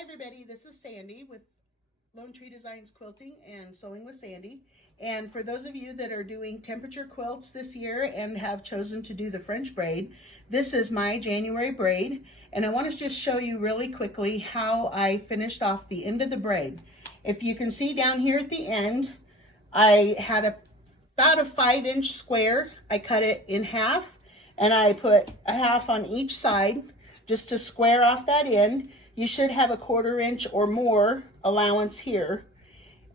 Hi everybody, this is Sandy with Lone Tree Designs Quilting and Sewing with Sandy. And for those of you that are doing temperature quilts this year and have chosen to do the French braid, this is my January braid. And I want to just show you really quickly how I finished off the end of the braid. If you can see down here at the end, I had about a 5-inch square. I cut it in half and I put a half on each side just to square off that end. You should have a 1/4 inch or more allowance here.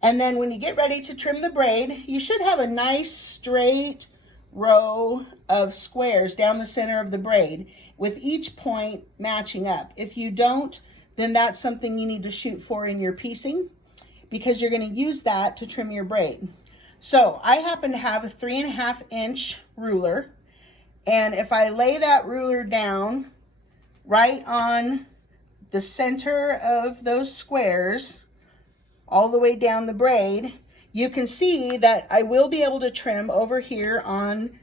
And then when you get ready to trim the braid, you should have a nice straight row of squares down the center of the braid with each point matching up. If you don't, then that's something you need to shoot for in your piecing because you're going to use that to trim your braid. So I happen to have a 3.5 inch ruler, and if I lay that ruler down right on the center of those squares all the way down the braid, you can see that I will be able to trim over here on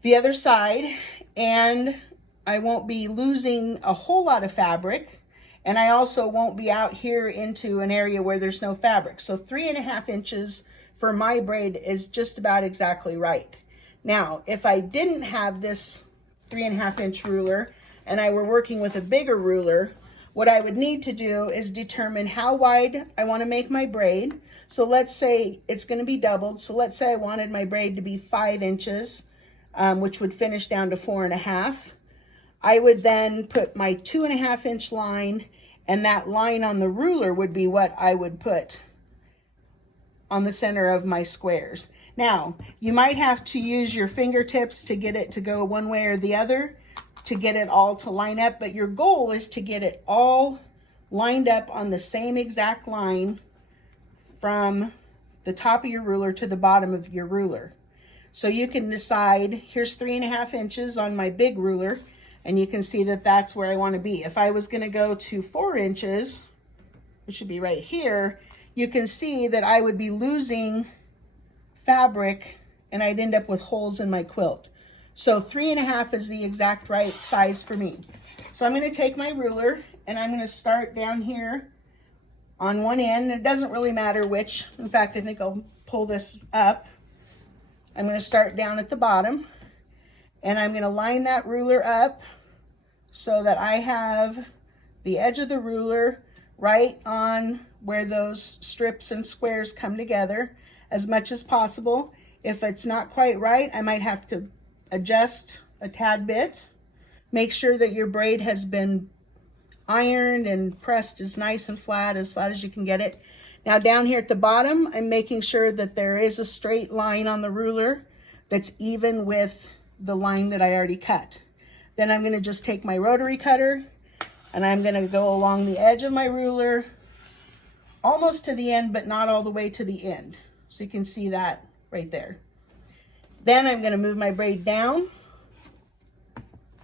the other side, and I won't be losing a whole lot of fabric, and I also won't be out here into an area where there's no fabric. So 3.5 inches for my braid is just about exactly right. Now, if I didn't have this 3.5 inch ruler and I were working with a bigger ruler, what I would need to do is determine how wide I want to make my braid. So let's say it's going to be doubled. So let's say I wanted my braid to be 5 inches, which would finish down to 4.5. I would then put my 2.5 inch line, and that line on the ruler would be what I would put on the center of my squares. Now, you might have to use your fingertips to get it to go one way or the other, to get it all to line up, but your goal is to get it all lined up on the same exact line from the top of your ruler to the bottom of your ruler. So you can decide, here's 3.5 inches on my big ruler, and you can see that that's where I want to be. If I was going to go to 4 inches, which should be right here, you can see that I would be losing fabric and I'd end up with holes in my quilt. So 3.5 is the exact right size for me. So I'm going to take my ruler and I'm going to start down here on one end. It doesn't really matter which. In fact, I think I'll pull this up. I'm going to start down at the bottom and I'm going to line that ruler up so that I have the edge of the ruler right on where those strips and squares come together as much as possible. If it's not quite right, I might have to adjust a tad bit. Make sure that your braid has been ironed and pressed as nice and flat as you can get it. Now down here at the bottom, I'm making sure that there is a straight line on the ruler that's even with the line that I already cut. Then I'm going to just take my rotary cutter and I'm going to go along the edge of my ruler almost to the end, but not all the way to the end. So you can see that right there. Then I'm going to move my braid down.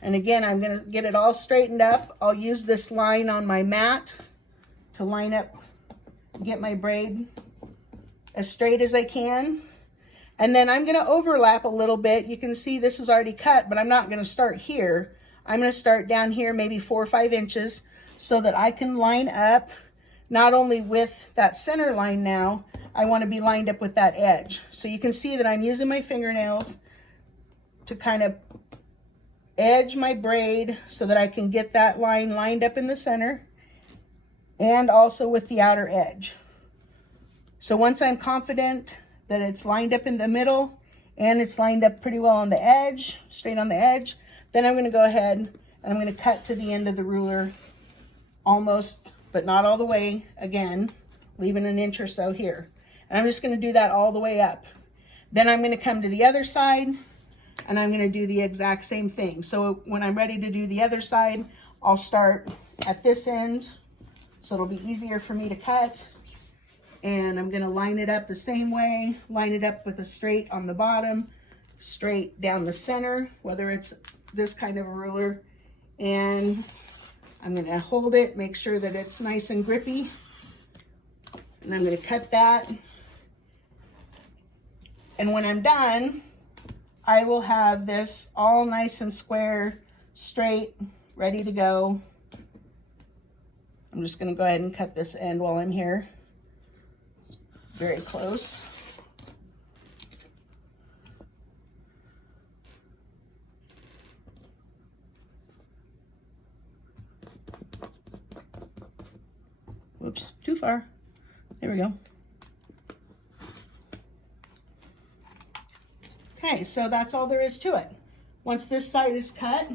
And again, I'm going to get it all straightened up. I'll use this line on my mat to line up, get my braid as straight as I can. And then I'm going to overlap a little bit. You can see this is already cut, but I'm not going to start here. I'm going to start down here maybe 4 or 5 inches so that I can line up not only with that center line now, I want to be lined up with that edge. So you can see that I'm using my fingernails to kind of edge my braid so that I can get that line lined up in the center and also with the outer edge. So once I'm confident that it's lined up in the middle and it's lined up pretty well on the edge, straight on the edge, then I'm going to go ahead and I'm going to cut to the end of the ruler almost, but not all the way, again, leaving an inch or so here. And I'm just going to do that all the way up. Then I'm going to come to the other side and I'm going to do the exact same thing. So when I'm ready to do the other side, I'll start at this end so it'll be easier for me to cut. And I'm going to line it up the same way, line it up with a straight on the bottom, straight down the center, whether it's this kind of a ruler. And I'm going to hold it, make sure that it's nice and grippy. And I'm going to cut that. And when I'm done, I will have this all nice and square, straight, ready to go. I'm just going to go ahead and cut this end while I'm here. It's very close. Whoops, too far. There we go. Okay, so that's all there is to it. Once this side is cut,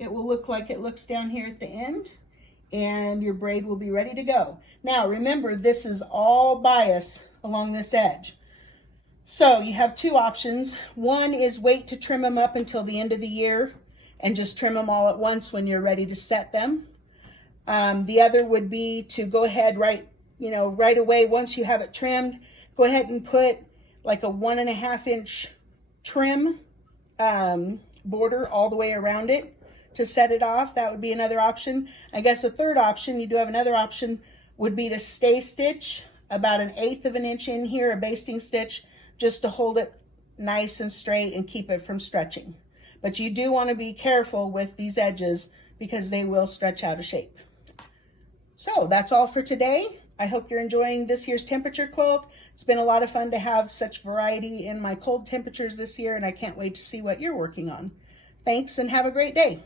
it will look like it looks down here at the end, and your braid will be ready to go. Now remember, this is all bias along this edge. So you have two options. One is wait to trim them up until the end of the year and just trim them all at once when you're ready to set them. The other would be to go ahead right away once you have it trimmed, go ahead and put like a 1.5 inch trim border all the way around it to set it off. That would be another option. I guess a third option, you do have another option, would be to stay stitch about 1/8 of an inch in here, a basting stitch, just to hold it nice and straight and keep it from stretching. But you do want to be careful with these edges because they will stretch out of shape. So that's all for today. I hope you're enjoying this year's temperature quilt. It's been a lot of fun to have such variety in my cold temperatures this year, and I can't wait to see what you're working on. Thanks, and have a great day.